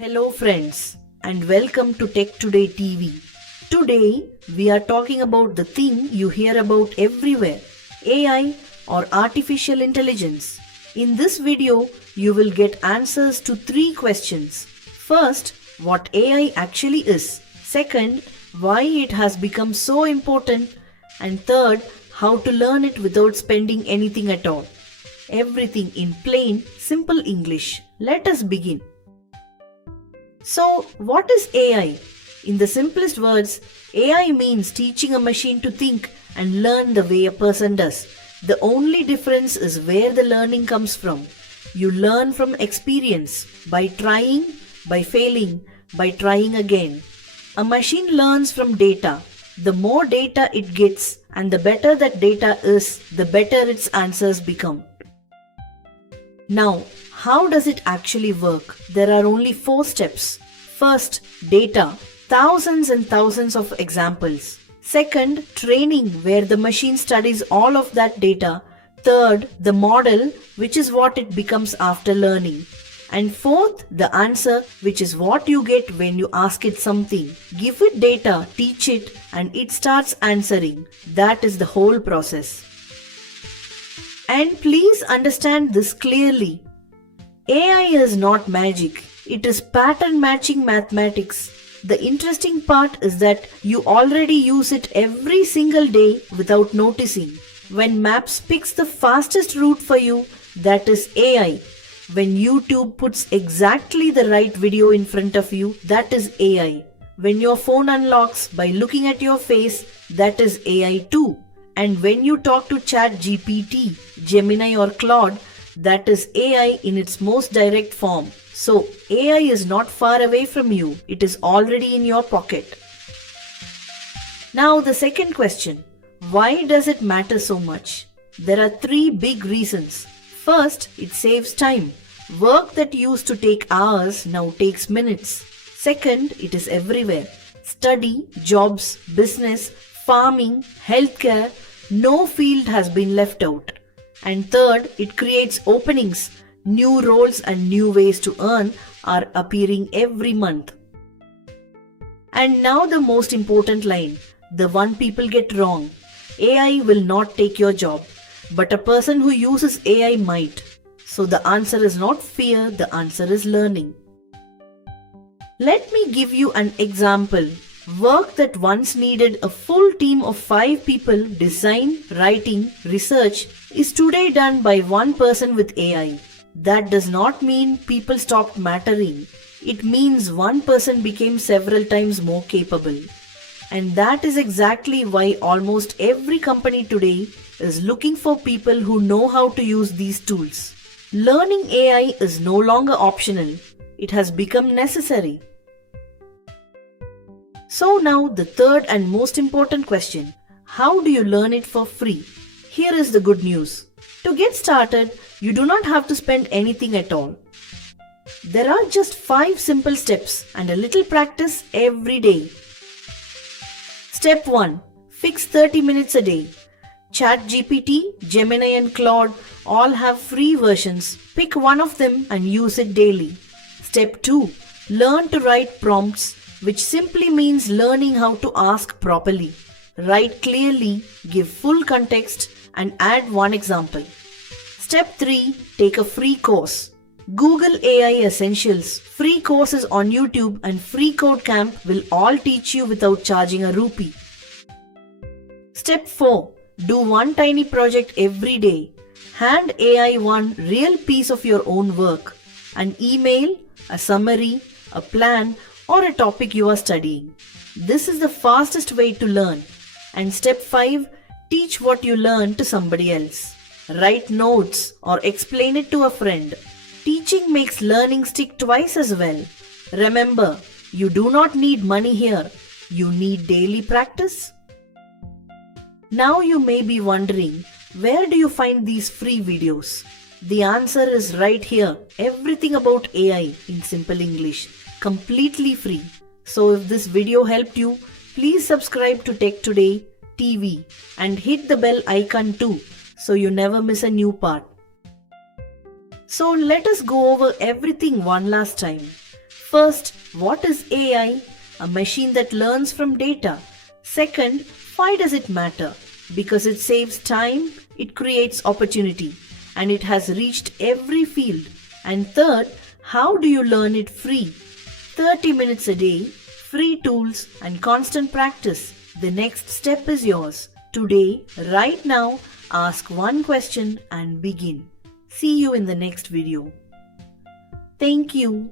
Hello friends and welcome to Tech Today TV. Today we are talking about the thing you hear about everywhere, AI or artificial intelligence. In this video you will get answers to 3 questions. First, what AI actually is. Second, why it has become so important. And third, how to learn it without spending anything at all. Everything in plain, simple English. Let us begin. So, what is AI? In the simplest words, AI means teaching a machine to think and learn the way a person does. The only difference is where the learning comes from. You learn from experience, by trying, by failing, by trying again. A machine learns from data. The more data it gets and the better that data is, the better its answers become. Now, how does it actually work? There are only 4 steps. First, data. Thousands and thousands of examples. Second, training, where the machine studies all of that data. Third, the model, which is what it becomes after learning. And fourth, the answer, which is what you get when you ask it something. Give it data, teach it, and it starts answering. That is the whole process. And please understand this clearly. AI is not magic. It is pattern matching mathematics. The interesting part is that you already use it every single day without noticing. When Maps picks the fastest route for you, that is AI. When YouTube puts exactly the right video in front of you, that is AI. When your phone unlocks by looking at your face, that is AI too. And when you talk to ChatGPT, Gemini or Claude, that is AI in its most direct form. So, AI is not far away from you. It is already in your pocket. Now the second question. Why does it matter so much? There are 3 big reasons. First, it saves time. Work that used to take hours now takes minutes. Second, it is everywhere. Study, jobs, business, farming, healthcare, no field has been left out. And third, it creates openings. New roles and new ways to earn are appearing every month. And now the most important line, the one people get wrong. AI will not take your job, but a person who uses AI might. So the answer is not fear, the answer is learning. Let me give you an example. Work that once needed a full team of 5 people, design, writing, research, is today done by one person with AI. That does not mean people stopped mattering. It means one person became several times more capable. And that is exactly why almost every company today is looking for people who know how to use these tools. Learning AI is no longer optional. It has become necessary. So now the third and most important question. How do you learn it for free? Here is the good news. To get started, you do not have to spend anything at all. There are just 5 simple steps and a little practice every day. Step 1. Fix 30 minutes a day. ChatGPT, Gemini and Claude all have free versions. Pick one of them and use it daily. Step 2. Learn to write prompts, which simply means learning how to ask properly. Write clearly, give full context, and add one example. Step 3. Take a free course. Google AI Essentials, free courses on YouTube and free code camp will all teach you without charging a rupee. Step 4. Do one tiny project every day. Hand AI one real piece of your own work. An email, a summary, a plan, or a topic you are studying. This is the fastest way to learn. And step 5. Teach what you learn to somebody else. Write notes or explain it to a friend. Teaching makes learning stick twice as well. Remember, you do not need money here. You need daily practice. Now you may be wondering, where do you find these free videos? The answer is right here. Everything about AI in simple English. Completely free. So if this video helped you, please subscribe to Tech Today TV and hit the bell icon too, so you never miss a new part. So let us go over everything one last time. First, what is AI? A machine that learns from data. Second, why does it matter? Because it saves time, it creates opportunity, and it has reached every field. And third, how do you learn it free? 30 minutes a day, free tools, and constant practice. The next step is yours. Today, right now, ask one question and begin. See you in the next video. Thank you.